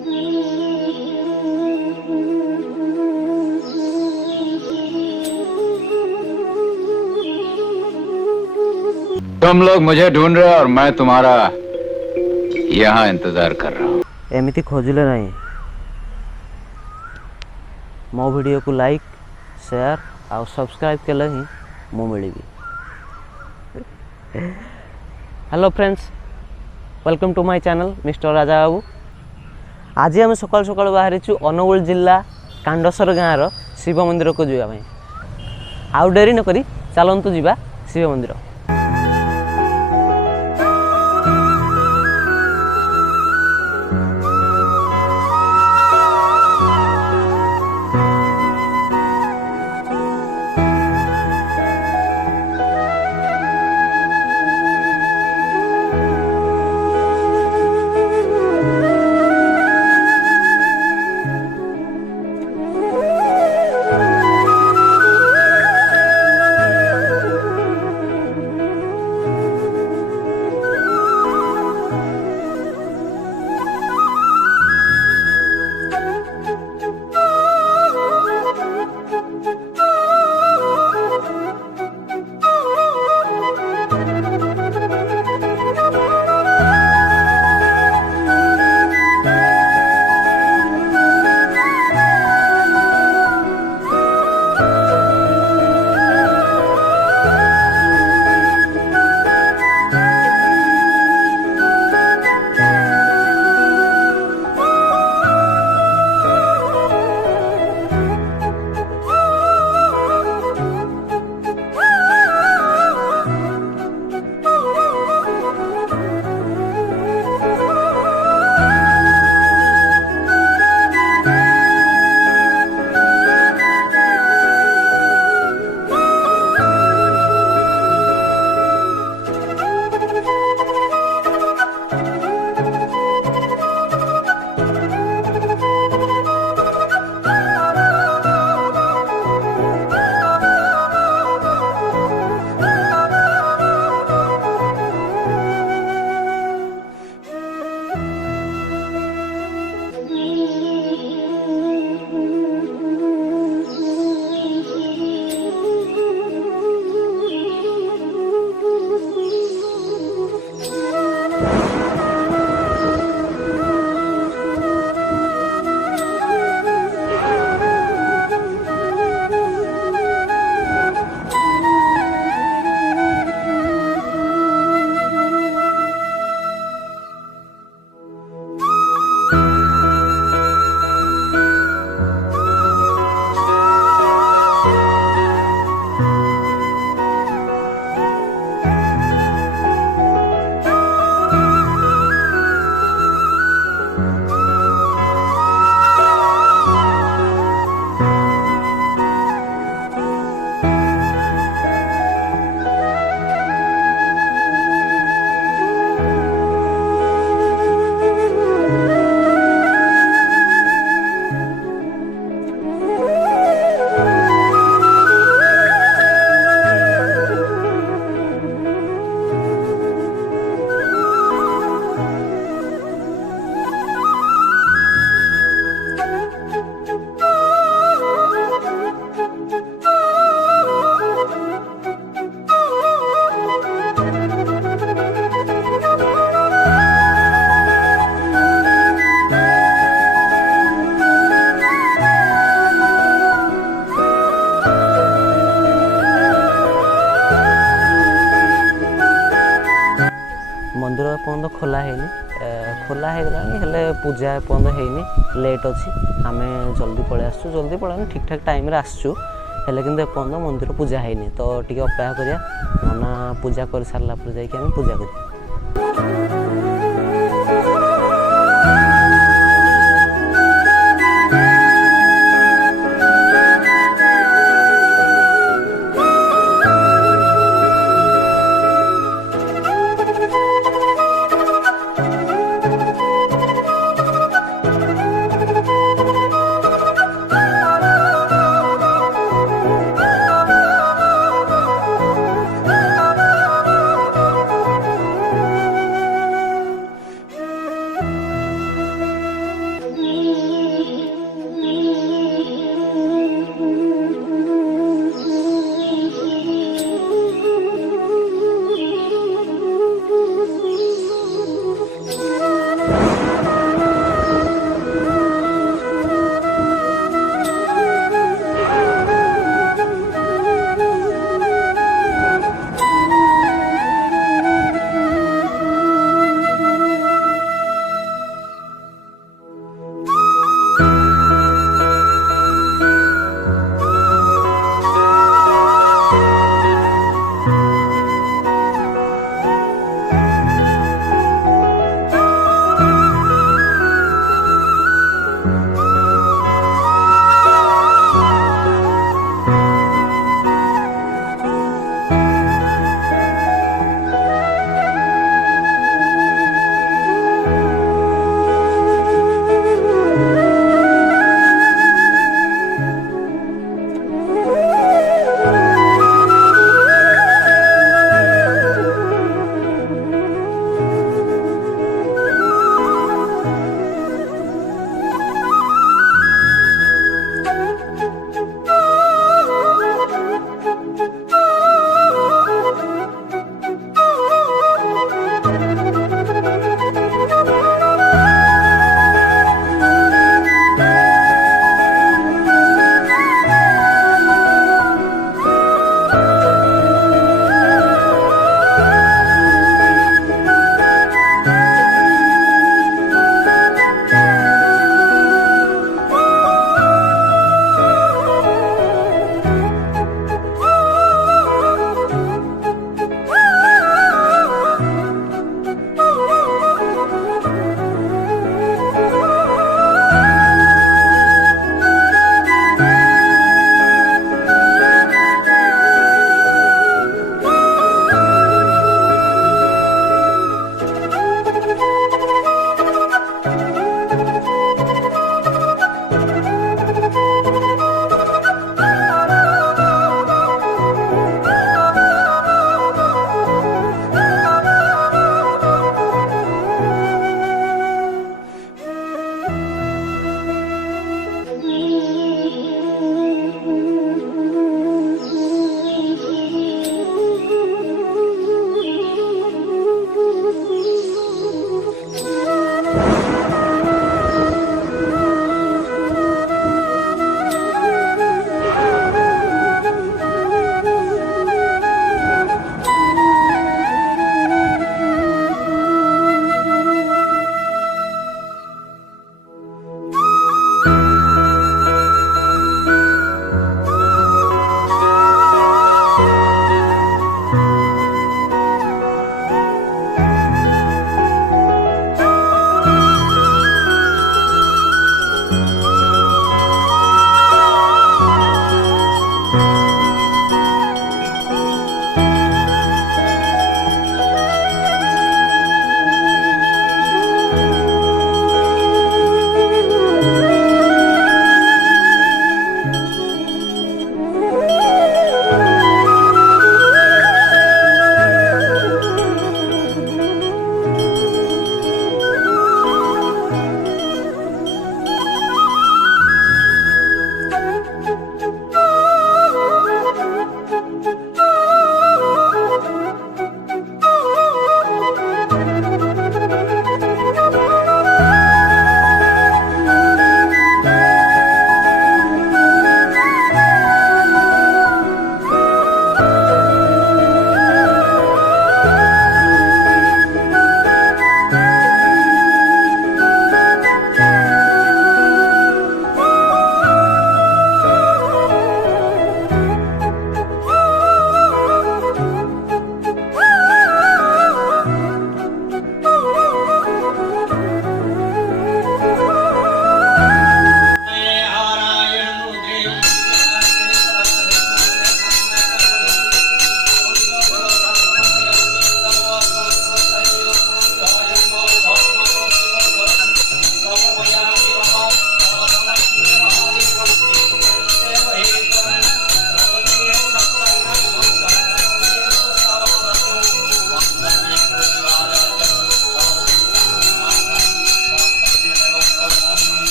तुम लोग मुझे ढूंढ रहे हो और मैं तुम्हारा यहाँ इंतजार कर रहा हूँ। एमती खोजिले नहीं मो वीडियो को लाइक शेयर और सब्सक्राइब कले ही मु मिली। Hello friends, welcome to my channel mister Raja Babu. आज आम सकाल सकाल बाहरी अनुगुल जिला कांडसर गाँव शिव मंदिर को जावाई। आउ डेरी न करी चलतु जीवा शिव मंदिर। मंदिर एपर्तन खोला है खोला है पूजा एपर्तन है लेट अच्छी आम जल्दी पलि जल्दी पलि ठीक ठाक टाइम आसचु हेल्ले कि एपर्तन मंदिर पूजा है तो टे अपेक्षा करिया नना पूजा कर सारा पर जाकि पूजा कर।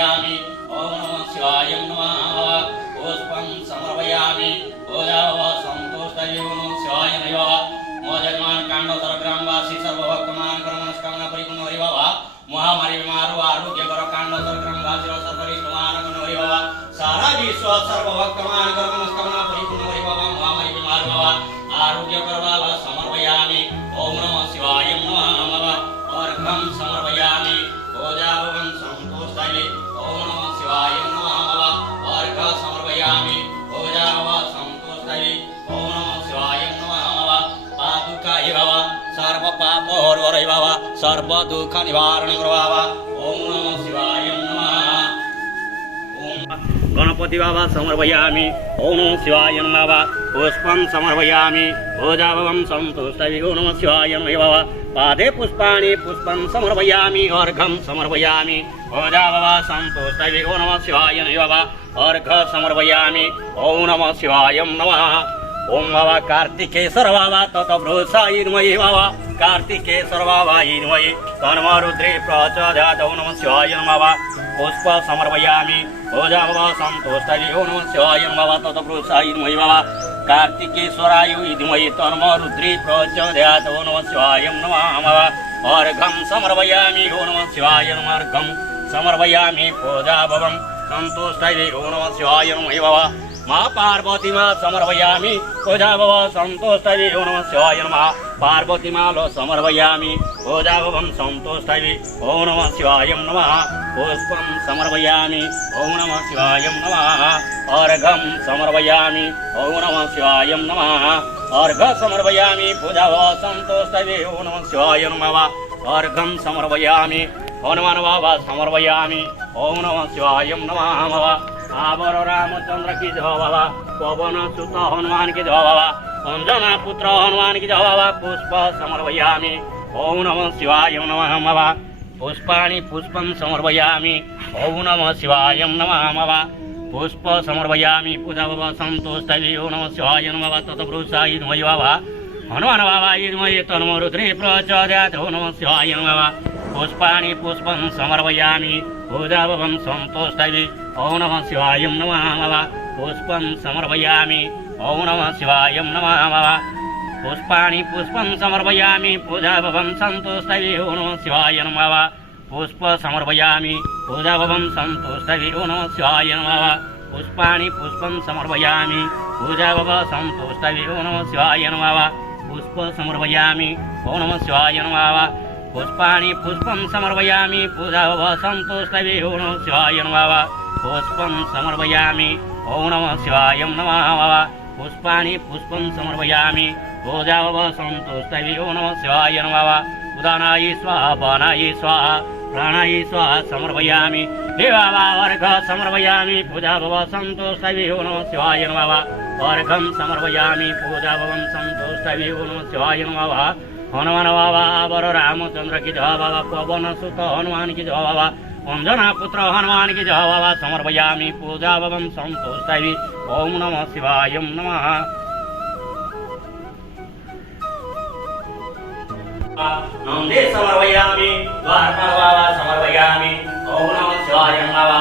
समर्पयामि ओम नमः शिवाय नमः पुष्पं समर्पयामि पूजाव संतोषाय ओम नमः शिवाय नमः मोजमान कांड सर्वग्रामवासी सर्वभक्तमान कर्मनस्कामना परिपूर्ण हरि बाबा महामारी बीमार आरोग्य कर कांड सर्वग्रामवासी सर्वरिष्ठमान हरि बाबा सारा विश्व सर्वभक्तमान कर्मनस्कामना परिपूर्ण हरि बाबा महामारी बीमार बाबा आरोग्य कर बाबा समर्पयामि ओम नमः शिवाय नमः अर्घं समर्पयामि पूजाभवं संतोषाय ओम नमः शिवाय नमः अर्घ समर्पयामि पूजाभवं संतोषाय ओम नमः शिवाय नमः पादुकाय बाबा सर्व पाप हर बाबा सर्व दुख निवारण कर बाबा ओम नमः शिवाय नमः गणपति बाबा समर्पयामि ओम नमः शिवाय नमः पुष्पं समर्पयामि पूजाभवं संतोषाय ओम नमः शिवाय नमः पादे पुष्पाणि पुष्पं समर्पयामि अर्घं समर्पयामि पूजाभवं संतोषाय ओम नमः शिवाय नमः अर्घ समर्पयामि ओम नमः शिवाय नमः ओम बाबा कार्तिकेश्वर बाबा ततभ्रूषायिर्मयि बाबा कार्तिकेश्वर बाबा यिर्मयि तन्मरुद्रे प्रचोदयात् ओम नमः शिवाय नमः पुष्प समर्पयामि पूजाभवं संतोषाय ओम नमः शिवाय नमः ततभ्रूषायिर्मयि बाबा कार्तिकेश्वराय विद्महे तन्मरुद्रे प्रचोदयात् ओम नमः शिवाय नमः अर्घं समर्पयामि ओम नमः शिवाय नमः अर्घं समर्पयामि पूजाभवं संतोषाय ओम नमः शिवाय नमः माँ पार्वती माँ समर्पयामि पूजाभवं संतोषाय ओम नमः शिवाय नमः पार्वती माँ लो समर्पयामि पूजाभवं संतोषाय ओम नमः शिवाय नमः पुष्पं समर्पयामि ओम नमः शिवाय नमः अर्घं समर्पयामि ओम नमः शिवाय नमः अर्घ समर्पयामि पूजाभवं संतोषाय ओम नमः शिवाय नमः अर्घं समर्पयामि हनुमान बाबा समर्पयामि ओम नमः शिवाय नमः आवर रामचंद्र की जय बाबा पवन सुत हनुमान की जय बाबा अंजना पुत्र हनुमान की जय बाबा पुष्प समर्पयामि ओम नमः शिवाय नमः पुष्पाणि पुष्पं समर्पयामि ओम नमः शिवाय नमः पुष्प समर्पयामि पूजाभवं संतोषाय ओम नमः शिवाय नमः ततभ्रूषाय नमः बाबा हनुमान बाबा यिर्मये तन्मरुद्रे प्रचोदयात् ओम नमः शिवाय नमः पुष्पाणि पुष्पं समर्पयामि पूजाभवं संतोषाय ओम नमः शिवाय नमः पुष्पं समर्पयामि ओम नमः शिवाय नमः पुष्पाणि पुष्पं समर्पयामि पूजाभवं संतोषाय ओम नमः शिवाय नमः पुष्प समर्पयामि पूजाभवं संतोषाय ओम नमः शिवाय नमः पुष्पाणि पुष्पं समर्पयामि पूजाभवं संतोषाय ओम नमः शिवाय नमः पुष्प समर्पयामि ओम नमः शिवाय नमः पुष्पाणि पुष्पं समर्पयामि पूजाभवं संतोषाय ओम नमः शिवाय नमः पुष्पं समर्पयामि ओम नमः शिवाय नमः पुष्पाणि पुष्पं समर्पयामि पूजाभवं संतोषाय ओम नमः शिवाय नमः उदानाय स्वाहा पानाय स्वाहा प्राणाय स्वाहा समर्पयामि हे बाबा अर्घ समर्पयामि पूजाभवं संतोषाय ओम नमः शिवाय नमः अर्घं समर्पयामि पूजाभवं संतोषाय ओम नमः शिवाय नमः हनुमान बाबा आवर रामचंद्र की जय बाबा पवन सुत हनुमान की जय बाबा अंजना पुत्र हनुमान की जय बाबा समर्पयामि पूजाभवं संतोषाय ओम नमः शिवाय नमः नंदे समर्पयामि द्वारका बाबा समर्पयामि ओम नमः शिवाय नमः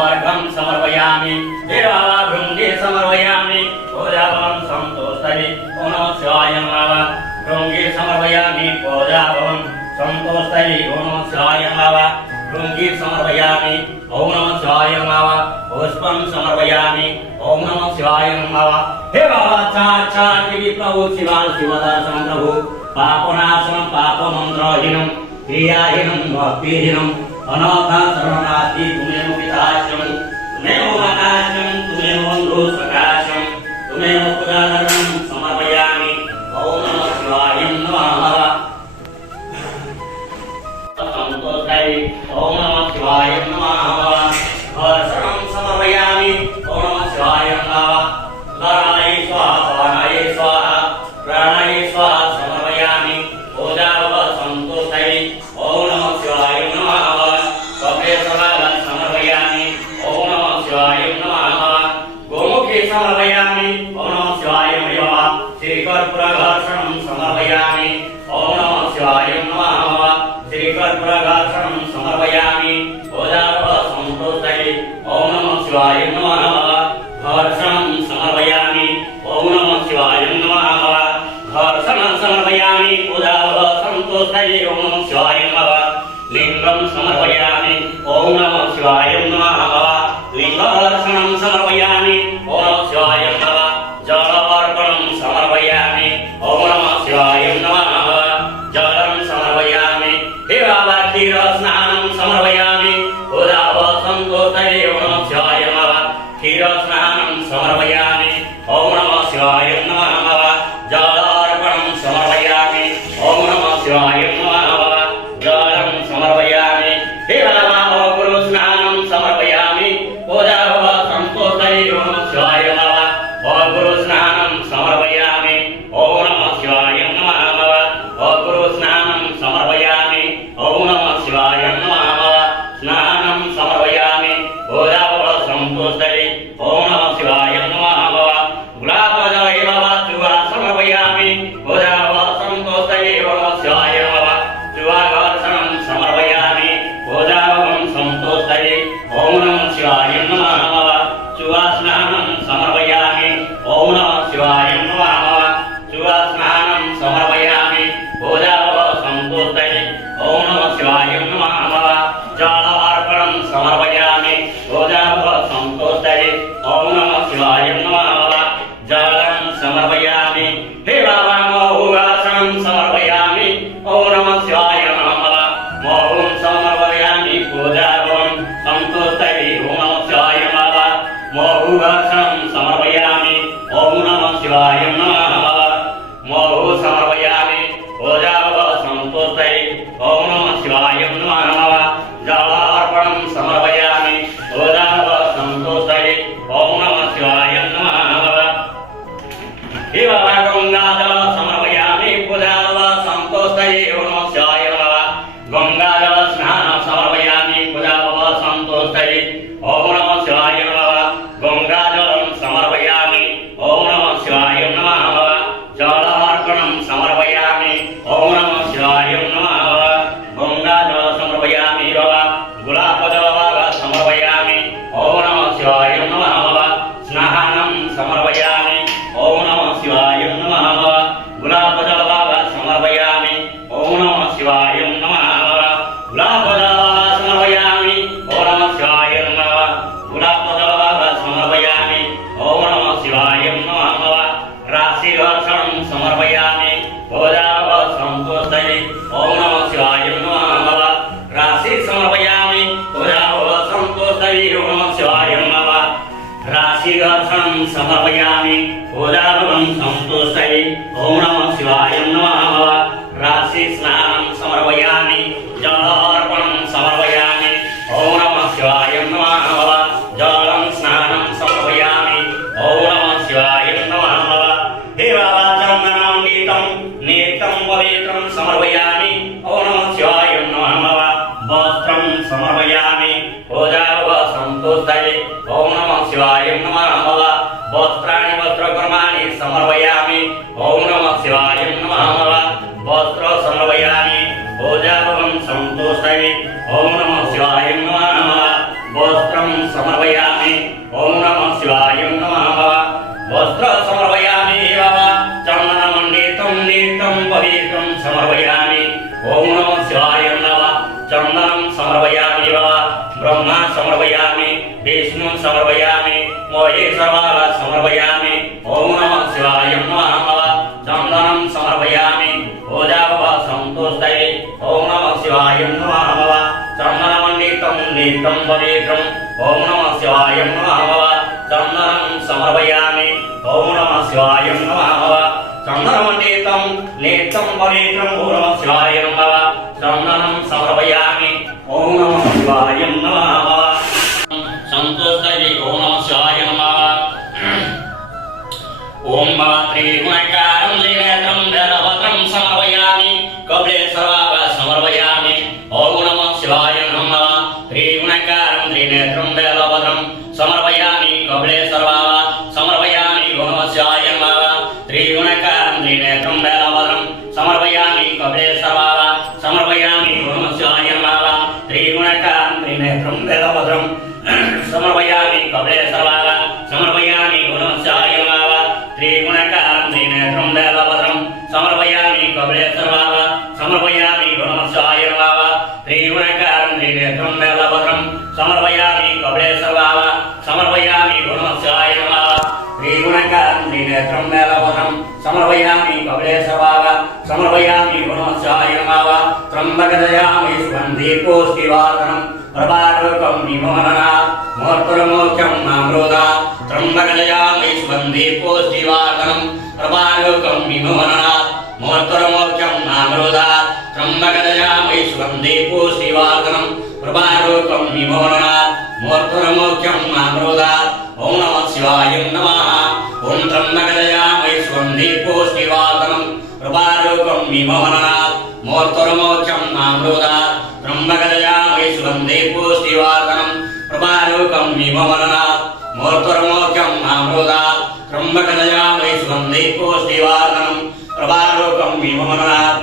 अर्घं समर्पयामि हे बाबा भृंगे समर्पयामि पूजाभवं संतोषाय ओम नमः शिवाय नमः भृंगे समर्पयामि पूजाभवं संतोषाय ओम नमः शिवाय नमः भृंगे समर्पयामि ओम नमः शिवाय नमः पुष्पं समर्पयामि ओम नमः शिवाय नमः हे बाबा साक्षात् प्रभु शिवान शिवदर्शन प्रभु पापनाशनं पापमन्त्रहीनं क्रियाहीनं भक्तिहीनं अनाथ शरणार्थी तुमेव पिताश्रम तुमेव माताश्रम तुमेव बन्धु सखाश्रम तुमेव पुराणं समर्पयामि ओम नमः शिवाय नमः संतोषाय ओम नमः शिवाय नमः हर्षं समर्पयामि ओम नमः शिवाय नमः उदानाय स्वाहा पानाय स्वाहा प्राणाय स्वाहा समर्पयामि पूजाभवं संतोषाय ओम नमः शिवाय नमः कपेश्वराय समर्पयामि ओम नमः शिवाय नमः गोमुखे समर्पयामि ओम नमः शिवाय नमः श्रीकर्पूरघर्षणं समर्पयामि ओम नमः शिवाय नमः श्रीकर्पूरघर्षणं समर्पयामि पूजाभवं संतोषाय शिवाय नमः घर्षणं समर्पयामि ॐ नमः शिवाय नमः घर्षणं समर्पयामि उदावः सन्तोषाय ॐ नमः शिवाय नमः लिङ्गं समर्पयामि ॐ नमः शिवाय नमः लिङ्गदर्शनं समर्पयामि ॐ नमः शिवाय नमः जलार्पणं समर्पयामि ॐ नमः शिवाय नमः जलं समर्पयामि हे बाबा क्षीरस्नानं समर्पयामि उदावः सन्तोषाय ॐ नमः शिवाय नमः क्षीरस्नानं समर्पयामि ॐ नमः शिवाय नमः जलार्पणं समर्पयामि ॐ नमः शिवाय नमः जलं समर्पयामि हे बाबा गुरुस्नानं समर्पयामि उदावः सन्तोषाय ॐ नमः शिवाय नमः गुरुस्नानं समर्पयामि ॐ नमः शिवाय नमः गुरुस्नानं समर्पयामि ॐ नमः शिवाय नमः स्नानं समर्पयामि उदावः सन्तोषाय ॐ नमः शिवाय नमः गुलाबजले बाबा चुवा समर्पयामि उदावः सन्तोषाय ॐ नमः शिवाय नमः चुवाघर्षणं समर्पयामि उदावः सन्तोषाय ॐ नमः शिवाय नमः चुवास्नानं समर्पयामि ॐ नमः शिवाय नमः चुवास्नानं समर्पयामि उदावः सन्तोषाय ॐ नमः शिवाय नमः जलार्पणं समर्पयामि उदावः सन्तोषाय ॐ नमः शिवाय नमः जलं समर्पयामि हे बाबा महुवासनं समर्पयामि ॐ नमः शिवाय नमः महुं समर्पयामि उदावः सन्तोषाय ॐ नमः शिवाय नमः महुवासनं समर्पयामि ॐ नमः शिवाय नमः महु समर्पयामि उदावः सन्तोषाय ॐ नमः शिवाय नमः जलार्पणं समर्पयामि उदावः सन्तोषाय ॐ नमः शिवाय नमः हे बाबा गङ्गाजल समर्पयामि उदावः सन्तोषाय ॐ नमः शिवाय नमः गङ्गाजल स्नानं समर्पयामि उदावः सन्तोषाय ॐ नमः शिवाय नमः गङ्गाजलं समर्पयामि ॐ नमः शिवाय नमः जलार्पणं समर्पयामि ॐ नमः शिवाय नमः गङ्गाजल समर्पयामि बाबा गुलाबजल बाबा समर्पयामि ॐ नमः शिवाय नमः स्नानं समर्पयामि ॐ नमः शिवाय नमः गुलाबजल बाबा समर्पयामि ॐ नमः शिवाय नमः गुलाबजल बाबा समर्पयामि ॐ नमः शिवाय नमः गुलाबजल बाबा समर्पयामि ॐ नमः शिवाय नमः राशिघर्षणं समर्पयामि उदावः सन्तोषाय ॐ नमः शिवाय नमः राशि समर्पयामि उदावः सन्तोषाय ॐ नमः शिवाय नमः राशिघर्षणं समर्पयामि उदावः सन्तोषाय ॐ नमः शिवाय नमः राशिस्नानं समर्पयामि जलार्पणं समर्पयामि ॐ नमः शिवाय नमः जलं स्नानं समर्पयामि ॐ नमः शिवाय नमः हे बाबा चन्दनामृतं नेत्रं पवित्रं समर्पयामि ॐ नमः शिवाय नमः वस्त्रं समर्पयामि उदावः सन्तोषाय ॐ नमः शिवाय नमः वस्त्राणि वस्त्रकर्माणि समर्पयामि ॐ नमः शिवाय नमः वस्त्र समर्पयामि उदावः सन्तोषाय ॐ नमः शिवाय नमः वस्त्रं समर्पयामि ॐ नमः शिवाय नमः वस्त्र समर्पयामि बाबा चन्दनमण्डितं नेत्रं पवित्रं समर्पयामि ॐ नमः शिवाय नमः चन्दनं समर्पयामि बाबा ब्रह्मा समर्पयामि विष्णु समर्पयामि महेश्वराः समर्पयामि ॐ नमः शिवाय नमः चन्दनं समर्पयामि उदावः सन्तोषाय ॐ नमः शिवाय नमः चन्दनमण्डितं नेत्रं पवित्रं ॐ नमः शिवाय नमः चन्दनं समर्पयामि ॐ नमः शिवाय नमः चन्दनमण्डितं नेत्रं पवित्रं ॐ नमः शिवाय नमः चन्दनं समर्पयामि ॐ नमः शिवाय नमः सन्तोषाय ॐ नमः शिवाय नमः ॐ त्रिगुणकारं त्रिनेत्रं बलभद्रं समर्पयामि कपिलेश्वराः समर्पयामि ॐ नमः शिवाय नमः त्रिगुणकारं त्रिनेत्रं बलभद्रं समर्पयामि कपिलेश्वराः समर्पयामि ॐ नमः शिवाय नमः त्रिगुणकारं त्रिनेत्रं बलभद्रं समर्पयामि कपिलेश्वराः समर्पयामि ॐ नमः शिवाय नमः त्रिगुणकारं त्रिनेत्रं बलभद्रं समर्पयामि कवले सर्वागा समर्पयामि गुणस्याय नमः त्रिगुणकारं त्रिनेत्रं वेलभद्रं समर्पयामि कवले सर्वागा समर्पयामि गुणस्याय नमः त्रिगुणकारं त्रिनेत्रं वेलभद्रं समर्पयामि कवले सर्वागा समर्पयामि गुणस्याय नमः त्रिगुणकारं त्रिनेत्रं वेलभद्रं समर्पयामि कवले सर्वागा समर्पयामि गुणस्याय नमः त्र्यम्बकदयामि सुगन्धि पुष्टिवर्धनं प्रभारकं विमोहनात् मोर्तुर्मोक्षं मामृतात् त्र्यम्बकदयामि सुगन्धि पुष्टिवर्धनं प्रभारकं विमोहनात् मोर्तुर्मोक्षं मामृतात् त्र्यम्बकदयामि सुगन्धि पुष्टिवर्धनं प्रभारकं विमोहनात् मोर्तुर्मोक्षं मामृतात् ॐ नमः शिवाय नमः ॐ त्र्यम्बकदयामि सुगन्धि पुष्टिवर्धनं प्रभारकं विमोहनात् मोर्तुर्मोक्षं मामृतात् त्र्यम्बकदयामि सुगन्धि पुष्टिवर्धनं प्रभारकं विमोहनात् मोर्तुर्मोक्षं मामृतात् त्र्यम्बकदयामि सुगन्धि पुष्टिवर्धनं प्रभारकं विमोहनात्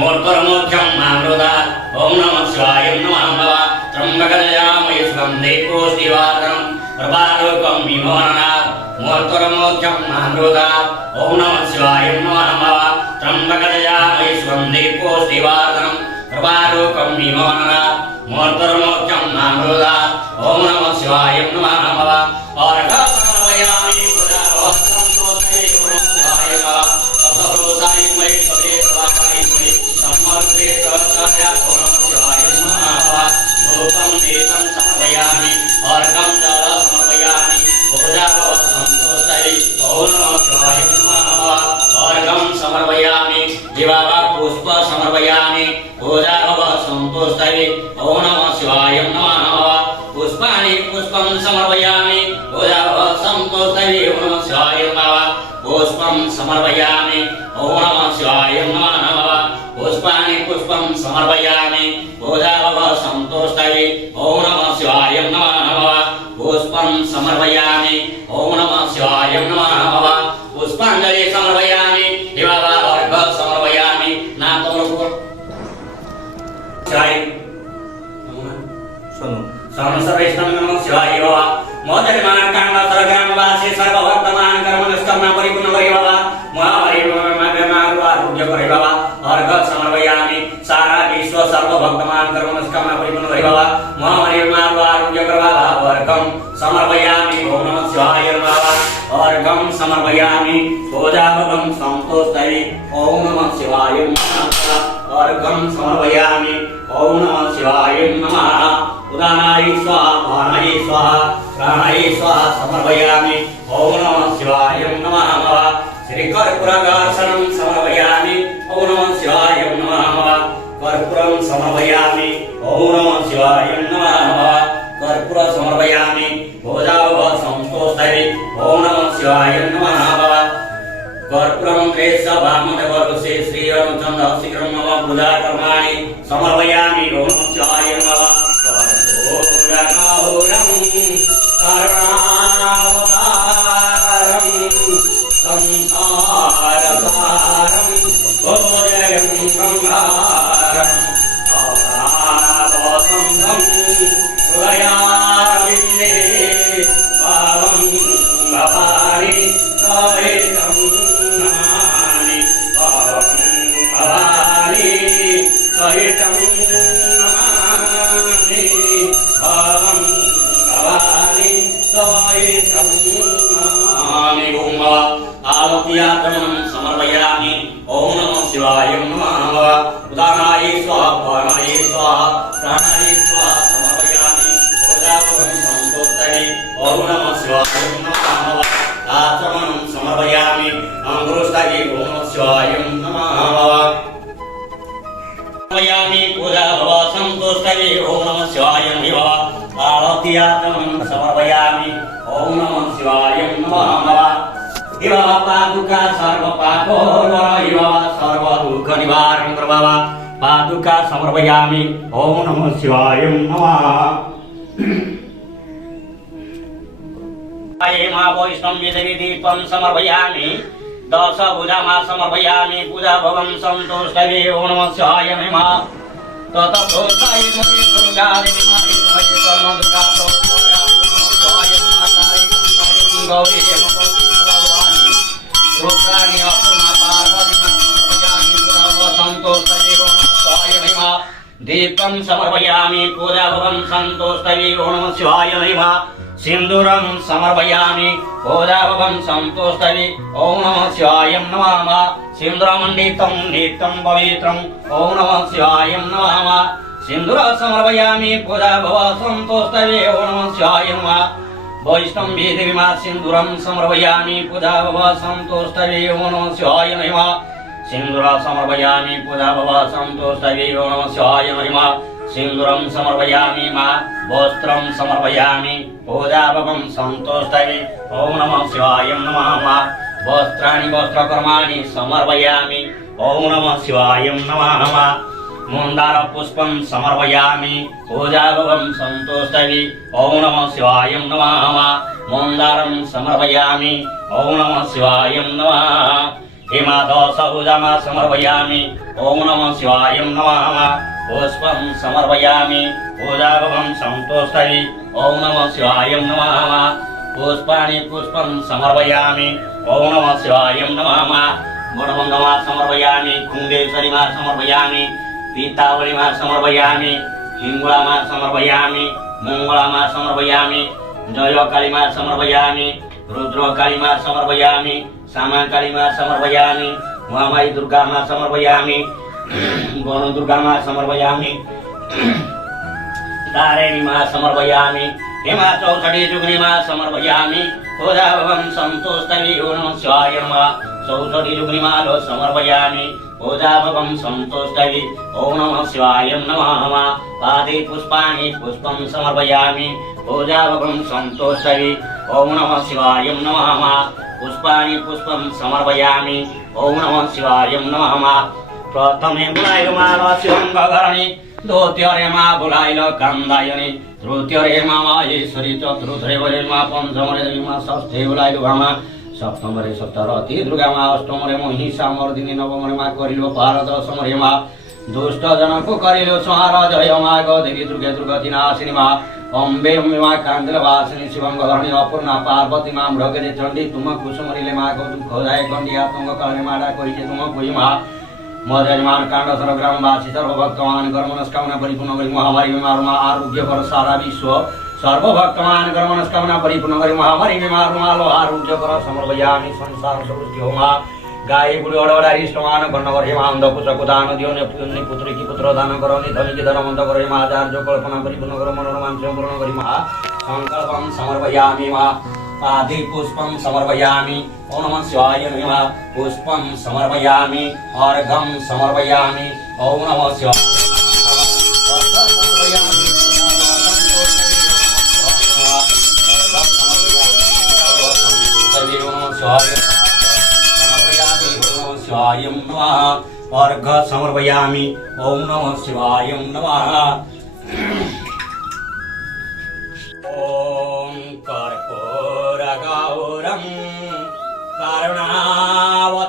मोर्तुर्मोक्षं मामृतात् ॐ नमः शिवाय नमः त्र्यम्बकदयामि सुगन्धि पुष्टिवर्धनं प्रभारकं विमोहनात् मोर्तुर्मोक्षं मामृतात् ॐ नमः शिवाय नमः त्र्यम्बकदयामि सुगन्धि पुष्टिवर्धनं प्रभारकं विमोहनात् मोर्तुर्मोक्षं मामृतात् ॐ नमः शिवाय नमः अर्घं समर्पयामि पुरावस्त्रं तोत्रये ॐ शिवाय नमः ततोरुसाय मयि कवे स्वाहाय मयि समर्पयेत् तत्सर्या ॐ शिवाय नमः रूपं दीपं समर्पयामि अर्घं जलं समर्पयामि पूजावस्त्रं तोत्रये ॐ शिवाय नमः अर्घं समर्पयामि दिवावा पुष्प समर्पयामि पूजावस्त्रं तोत्रये ॐ नमः शिवाय नमः पुष्पाणि पुष्पं समर्पयामि पूजावस्त्रं तोत्रये ॐ नमः शिवाय नमः पुष्पं समर्पयामि ॐ नमः शिवाय नमः पुष्पाणि पुष्पं समर्पयामि पूजावस्त्रं तोत्रये ॐ नमः शिवाय नमः पुष्पं समर्पयामि ॐ नमः शिवाय नमः पुष्पाञ्जलि समर्पयामि दिवावा अर्घं समर्पयामि नातोरुको शिवाय सुनो सर्वेष्टं नमः शिवाय बाबा मोदकमान कांड सरग्रामवासी सर्वभक्तमान कर्म निष्कामना परिपूर्ण करे बाबा आरोग्य करे बाबा अर्घ समर्पयामि सारा विश्व सर्वभक्तमान कर्म निष्कामना परिपूर्ण करे बाबा आरोग्य करे बाबा अर्घं समर्पयामि ॐ नमः शिवाय बाबा अर्घं समर्पयामि पूजाभवं संतोषये ॐ नमः शिवाय अर्घं समर्पयामि ॐ नमः शिवाय नमः उदानाय स्वाहा प्राणाय स्वाहा प्राणाय स्वाहा समर्पयामि ॐ नमः शिवाय नमः श्रीकर्पूरगासनं समर्पयामि ॐ नमः शिवाय नमः कर्पूरं समर्पयामि ॐ नमः शिवाय नमः कर्पूर समर्पयामि भोजावः संतोषये ॐ नमः शिवाय नमः कर्पूरं प्रेष्य वामदेवऋषि श्री अनुचन्द्र शीघ्रं मम पूजा कर्माणि समर्पयामि ॐ नमः शिवाय नमः कर्पूरगौरं करुणावतारं संसारसारं भोजनं ब्रह्मारं तारावसन्तं हृदयारविन्दे पावं भवानि सहितं नमामि पावं भवानि सहितं नमामि पावं भवानि सहितं नमामि आलोक्यात्मनं समर्पयामि ॐ नमः शिवाय नमः उदानाय स्वाहा प्राणाय स्वाहा प्राणाय स्वाहा समर्पयामि पूजाभवं संतोषये ॐ नमः शिवाय नमः आचमनं समर्पयामि अंगुष्ठायै ॐ नमः शिवाय नमः समर्पयामि पूजाभवं संतोषये ॐ नमः शिवाय नमः आलोक्यात्मनं समर्पयामि ॐ नमः शिवाय नमः इव पादुका सर्व पापोर इव सर्व दुःख निवारण प्रभवा पादुका समर्पयामि ॐ नमः शिवाय नमः मा वैष्णव देवी दीपं समर्पयामि दशभुजा मा समर्पयामि पूजा भवं संतोषये ॐ नमः शिवाय नमः ततप्रोत्साहि दुर्गा देवी माते महे सर्व दुर्गा प्रोत्साहि माताय गौरी भगवानी रुद्राणि अपूर्णा पार्वती समर्पयामि संतोषये ओम शिवाय नमः दीपं समर्पयामि पूजाभवं संतोषये ओम शिवाय नमः सिंदूरं समर्पयामि पूजाभवं संतोषये ओम नमः शिवाय नमः सिंदूरमण्डितं नित्यं पवित्रं ओम नमः शिवाय नमः सिंदूर समर्पयामि पूजाभवं संतोषये ओम नमः शिवाय नमः वैष्णवी देवीमा सिंदूरं समर्पयामि पूजाभवं संतोषये ओम नमः शिवाय नमः सिंदूर समर्पयामि पूजाभवं संतोषये ओम नमः शिवाय नमः सिंदूरं समर्पयामि मा वस्त्रं समर्पयामि पूजाभवं संतोषये ओम नमः शिवाय नमः वस्त्राणि वस्त्रकर्माणि समर्पयामि ओम नमः शिवाय नमः मंदार पुष्पं समर्पयामि पूजाभवं संतोषये ओम नमः शिवाय नमः मंदारं समर्पयामि ओम नमः शिवाय नमः हिमादशभुजं समर्पयामि ओम नमः शिवाय नमः पुष्पं समर्पयामि पूजाभवं संतोषये ओम नमः शिवाय नमः पुष्पाणि पुष्पं समर्पयामि ओम नमः शिवाय नमः गुणमङ्गमा समर्पयामि कुङ्गेश्वरीमा समर्पयामि पीतावलीमा समर्पयामि हिङ्गुलामा समर्पयामि मङ्गलामा समर्पयामि जयकालीमा समर्पयामि रुद्रकालीमा समर्पयामि श्यामाकालीमा समर्पयामि महामारी दुर्गामा समर्पयामि गणदुर्गामा समर्पयामि तारिणीमा समर्पयामि हेमा चौषठी जुग्नीमा समर्पयामि पूजाभवं संतोषये ओम नमः शिवाय नमः चौषठी जुग्नीमालो समर्पयामि पूजाभवं संतोषये ओम नमः शिवाय नमः पादे पुष्पाणि पुष्पं समर्पयामि पूजाभवं संतोषये ओम नमः शिवाय नमः पुष्पाणि पुष्पं समर्पयामि ओम नमः शिवाय नमः प्रथमे बुलाइलो माला शिवङ्गधरणि द्वितीये मा बुलाइलो कान्दायनि तृतीये मा माहेश्वरी चतुर्थे मा पञ्चमे मा षष्ठे बुलाइलो भामा सप्तमरे सप्तरती दुर्गा मा अष्टमरे महिषा मर्दिनी नवमरे मा करिलो पार दशमरे मा दुष्ट जनको करिलो संहार जय मा देवी दुर्गे दुर्गति नाशिनी मा अम्बे अम्बे मा कांदलवासिनी शिवङ्गधरणि अपूर्णा पार्वती मा मृगरे चण्डी तुम कुसुमरिले मा खोजाय गण्डिया तुंग कलने माडा करिके तुम कोई मा मजमान कांड सर्वग्रामवासी सर्वभक्तमान कर्मनस्कामना परिपूर्ण करी महामारी बीमार आरोग्य कर सारा विश्व सर्वभक्तमान कर्मनस्कामना परिपूर्ण करी महामारी बीमार लो आरोग्य कर समर्पयामि संसार समृद्धि होमा गाय गुड़ी अड़वड़ा इष्टमान कर्णवर हेमा अंध पुत्र दान दियो ने पुत्र की पुत्र दान करो नि धनी की धनवंत करो हेमा आचार्य जो कल्पना परिपूर्ण करो मनोरमांस पूर्ण करी महा संकल्पं समर्पयामि मा आदि पुष्पं समर्पयामि ओम नमः शिवाय नमः पुष्पं समर्पयामि अर्घं समर्पयामि ओम नमः शिवाय शिवाय नमः अर्घ समर्पयामि ओम नमः शिवाय नमः ओम कर्पूरगौरं करुणावतारम्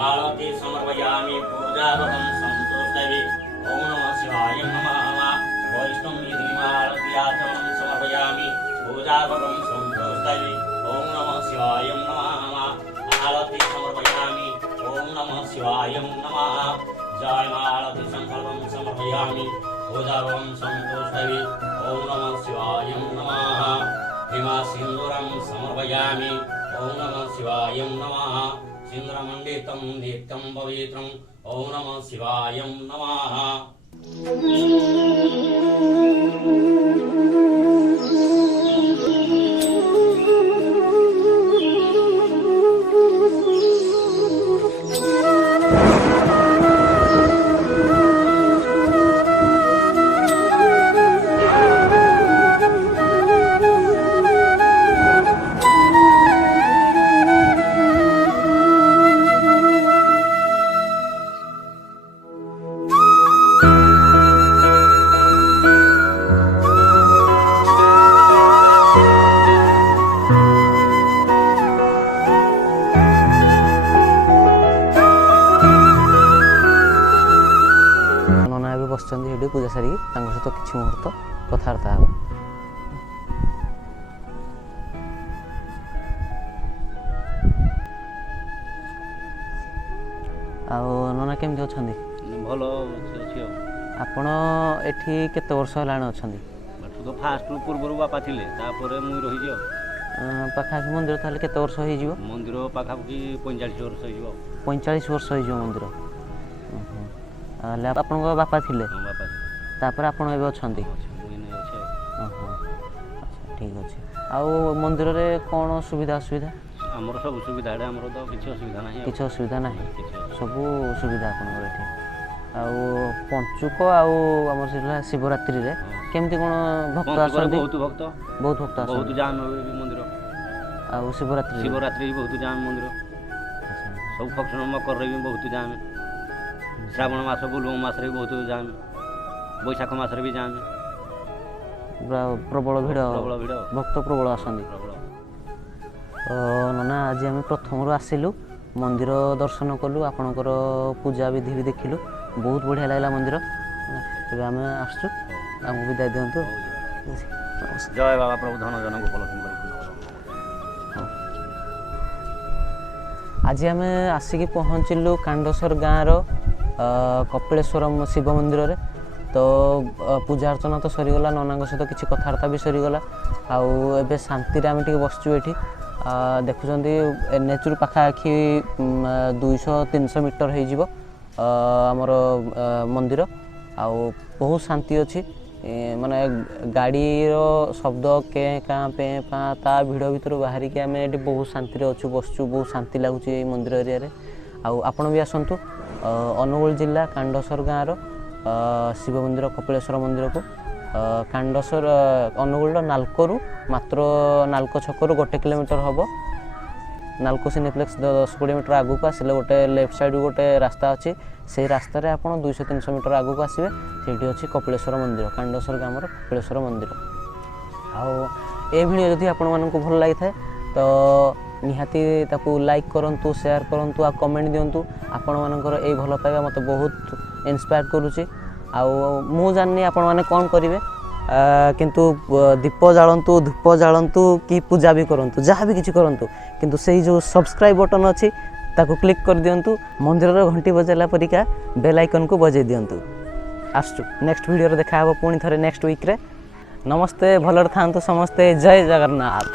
आरती समर्पयामि पूजाभवं संतोषये ओम नमः शिवाय नमः वैष्णवी आरती आचमनं समर्पयामि पूजाभवं संतोषये ओम नमः शिवाय नमः आरती समर्पयामि ओम नमः शिवाय नमः जय आरती संकल्पं समर्पयामि पूजाभवं संतोषये ओम नमः शिवाय नमः हिमा सिंदूरं समर्पयामि ओम नमः शिवाय नमः सिंदूरमण्डितं नित्यं पवित्रम् ओम नमः शिवाय नमः ବସିଛନ୍ତି ସେଇଠି ପୂଜା ସାରିକି ତାଙ୍କ ସହିତ କିଛି ମୁହୂର୍ତ୍ତ କଥାବାର୍ତ୍ତା ହେବା। ଆଉ ନନା କେମିତି ଅଛନ୍ତି? ଭଲ ଅଛି ଆଉ। ଆପଣ ଏଠି କେତେ ବର୍ଷ ହେଲାଣି ଅଛନ୍ତି? ତ ଫାଷ୍ଟ ପୂର୍ବରୁ ବାପା ଥିଲେ, ତାପରେ ମୁଁ ରହିଛି ଆଉ। ପାଖାପାଖି ମନ୍ଦିର ତାହେଲେ କେତେ ବର୍ଷ ହେଇଯିବ? ମନ୍ଦିର ପାଖାପାଖି 45 ବର୍ଷ ହେଇଯିବ। 45 ବର୍ଷ ହେଇଯିବ ମନ୍ଦିର। ତାହେଲେ ଆପଣଙ୍କ ବାପା ଥିଲେ, ହଁ ବାପା ତାପରେ ଆପଣ ଏବେ ଅଛନ୍ତି? ଅଛି, ମୁଁ ଏଇନେ ଅଛି ଆଉ। ଆଚ୍ଛା ଠିକ୍ ଅଛି। ଆଉ ମନ୍ଦିରରେ କ'ଣ ସୁବିଧା ଅସୁବିଧା? ଆମର ସବୁ ସୁବିଧା ଏଠି, ଆମର ତ କିଛି ଅସୁବିଧା ନାହିଁ। କିଛି ଅସୁବିଧା ନାହିଁ, କିଛି ସବୁ ସୁବିଧା ଆପଣଙ୍କର ଏଠି। ଆଉ ପଞ୍ଚୁକ ଆଉ ଆମର ସେଟା ଶିବରାତ୍ରିରେ କେମିତି କ'ଣ ଭକ୍ତ ଆସନ୍ତି? ବହୁତ ଭକ୍ତ, ବହୁତ ଭକ୍ତ ବହୁତ ଆସନ୍ତି। ଜାମ୍ ହୁଏ ବି ମନ୍ଦିର। ଆଉ ଶିବରାତ୍ରି ଶିବରାତ୍ରି ବି ବହୁତ ଜାମ୍ ମନ୍ଦିର। ସବୁ ଫଙ୍କସନ୍ ମକରରେ ବି ବହୁତ ଜାମ୍। ଶ୍ରାବଣ ମାସ ବୋଲବମ ମାସରେ ବି ବହୁତ ଜାମ୍। ବୈଶାଖ ମାସରେ ବି ଜାମ୍। ପୁରା ପ୍ରବଳ ଭିଡ଼, ପ୍ରବଳ ଭିଡ଼, ଭକ୍ତ ପ୍ରବଳ ଆସନ୍ତି। ପ୍ରବଳ। ନନା ଆଜି ଆମେ ପ୍ରଥମରୁ ଆସିଲୁ, ମନ୍ଦିର ଦର୍ଶନ କଲୁ, ଆପଣଙ୍କର ପୂଜା ବିଧି ବି ଦେଖିଲୁ, ବହୁତ ବଢ଼ିଆ ଲାଗିଲା ମନ୍ଦିର। ଏବେ ଆମେ ଆସୁଛୁ, ଆମକୁ ବିଦାୟ ଦିଅନ୍ତୁ। ଜୟ ବାବା ପ୍ରଭୁ ଧନ ଜନ ଗୋପାଳ ସୁନ୍ଦରୀ। ଆଜି ଆମେ ଆସିକି ପହଞ୍ଚିଲୁ କାଣ୍ଡସର ଗାଁର କପିଳେଶ୍ୱର ଶିବ ମନ୍ଦିରରେ। ତ ପୂଜା ଅର୍ଚ୍ଚନା ତ ସରିଗଲା, ନନାଙ୍କ ସହିତ କିଛି କଥାବାର୍ତ୍ତା ବି ସରିଗଲା। ଆଉ ଏବେ ଶାନ୍ତିରେ ଆମେ ଟିକେ ବସିଛୁ ଏଠି। ଦେଖୁଛନ୍ତି NHରୁ ପାଖାପାଖି 200-300 ମିଟର ହେଇଯିବ ଆମର ମନ୍ଦିର। ଆଉ ବହୁତ ଶାନ୍ତି ଅଛି, ମାନେ ଗାଡ଼ିର ଶବ୍ଦ କେଁ କାଁ ପେଁ ପାଁ ତା ଭିଡ଼ ଭିତରୁ ବାହାରିକି ଆମେ ଏଠି ବହୁତ ଶାନ୍ତିରେ ଅଛୁ, ବସୁଛୁ, ବହୁତ ଶାନ୍ତି ଲାଗୁଛି ଏଇ ମନ୍ଦିର ଏରିଆରେ। ଆଉ ଆପଣ ବି ଆସନ୍ତୁ ଅନୁଗୁଳ ଜିଲ୍ଲା କାଣ୍ଡସର ଗାଁର ଶିବ ମନ୍ଦିର କପିଳେଶ୍ୱର ମନ୍ଦିରକୁ। କାଣ୍ଡସର ଅନୁଗୁଳର ନାଲକୋରୁ ମାତ୍ର ନାଲକୋ ଛକରୁ 1 କିଲୋମିଟର ହେବ। ନାଲକୋ ସିନେପ୍ଲେକ୍ସ 10-20 ମିଟର ଆଗକୁ ଆସିଲେ ଗୋଟେ ଲେଫ୍ଟ ସାଇଡ଼କୁ ଗୋଟେ ରାସ୍ତା ଅଛି, ସେଇ ରାସ୍ତାରେ ଆପଣ 200-300 ମିଟର ଆଗକୁ ଆସିବେ, ସେଇଠି ଅଛି କପିଳେଶ୍ୱର ମନ୍ଦିର, କାଣ୍ଡସର ଗ୍ରାମର କପିଳେଶ୍ୱର ମନ୍ଦିର। ଆଉ ଏ ଭିଡ଼ିଓ ଯଦି ଆପଣମାନଙ୍କୁ ଭଲ ଲାଗିଥାଏ ତ ନିହାତି ତାକୁ ଲାଇକ୍ କରନ୍ତୁ, ସେୟାର କରନ୍ତୁ, ଆଉ କମେଣ୍ଟ ଦିଅନ୍ତୁ। ଆପଣମାନଙ୍କର ଏଇ ଭଲ ପାଇବା ମୋତେ ବହୁତ ଇନ୍ସପାୟାର କରୁଛି। ଆଉ ମୁଁ ଜାଣିନି ଆପଣମାନେ କ'ଣ କରିବେ, କିନ୍ତୁ ଦୀପ ଜାଳନ୍ତୁ, ଧୂପ ଜାଳନ୍ତୁ, କି ପୂଜା ବି କରନ୍ତୁ, ଯାହା ବି କିଛି କରନ୍ତୁ, କିନ୍ତୁ ସେଇ ଯେଉଁ ସବସ୍କ୍ରାଇବ୍ ବଟନ୍ ଅଛି ତାକୁ କ୍ଲିକ୍ କରିଦିଅନ୍ତୁ। ମନ୍ଦିରର ଘଣ୍ଟି ବଜାଇଲା ପରିକା ବେଲ୍ ଆଇକନ୍କୁ ବଜାଇ ଦିଅନ୍ତୁ। ଆସୁଛୁ ନେକ୍ସଟ ଭିଡ଼ିଓରେ ଦେଖା ହେବ ପୁଣି ଥରେ ନେକ୍ସଟ ୱିକ୍ରେ। ନମସ୍ତେ, ଭଲରେ ଥାଆନ୍ତୁ ସମସ୍ତେ, ଜୟ ଜଗନ୍ନାଥ।